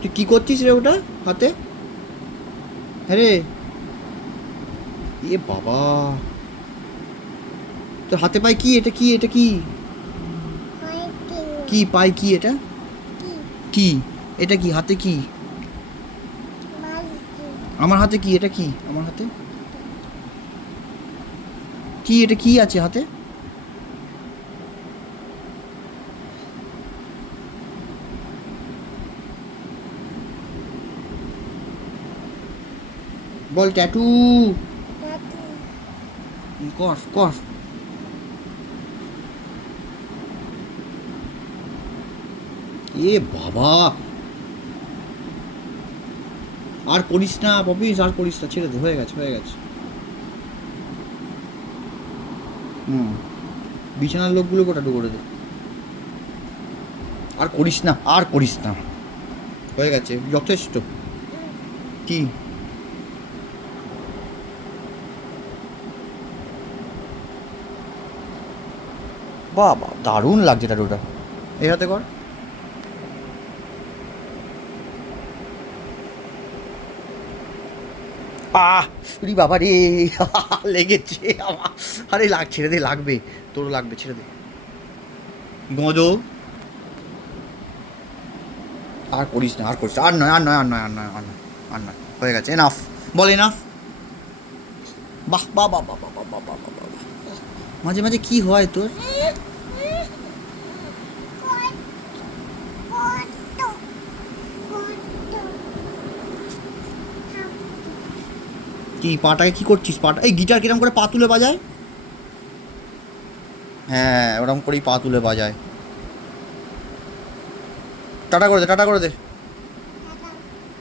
তুই কি করছিস রে ওটা হাতে? হ্যাঁ রে, এ বাবা, তোর হাতে পায় কি? এটা কি? এটা কি? কি পায় কি এটা? কি এটা? কি হাতে কি? আমার হাতে কি? এটা কি আমার হাতে? কি এটা? কি আছে হাতে? বল ট্যাটু। কর কর। এ বাবা, আর করিস না পপিস, আর করিস না, ছেড়ে দে, হয়ে গেছে হয়ে গেছে। হুম, বিছানার লোকগুলোকে ট্যাটু করে দে। আর করিস না, আর করিস না, হয়ে গেছে যথেষ্ট। কি? বাবা দারুণ লাগছে ট্যাটুটা। এই হাতে কর। আহ, রি বাবা রে, লেগেছে আমার। আরে লাগ, ছেড়ে দে, লাগবে, তোরও লাগবে, ছেড়ে দে। গঁদো, আর করিস না, আর করিস না, আর নয় আর নয় আর নয় আর নয় আর নয় আর নয়, হয়ে গেছে, এনাফ। বল এনাফ। বাহ বাহ বাহ বাহ বাহ বাহ বাহ বাহ বাহ। মাঝে মাঝে কি হয় তোর? কি পাটাকে কি করছিস? পাটা, এই গিটার কিরম করে পা তুলে বাজায়? হ্যাঁ, ওরকম করেই পা তুলে বাজায়। টাটা করে দে, টাটা করে দে।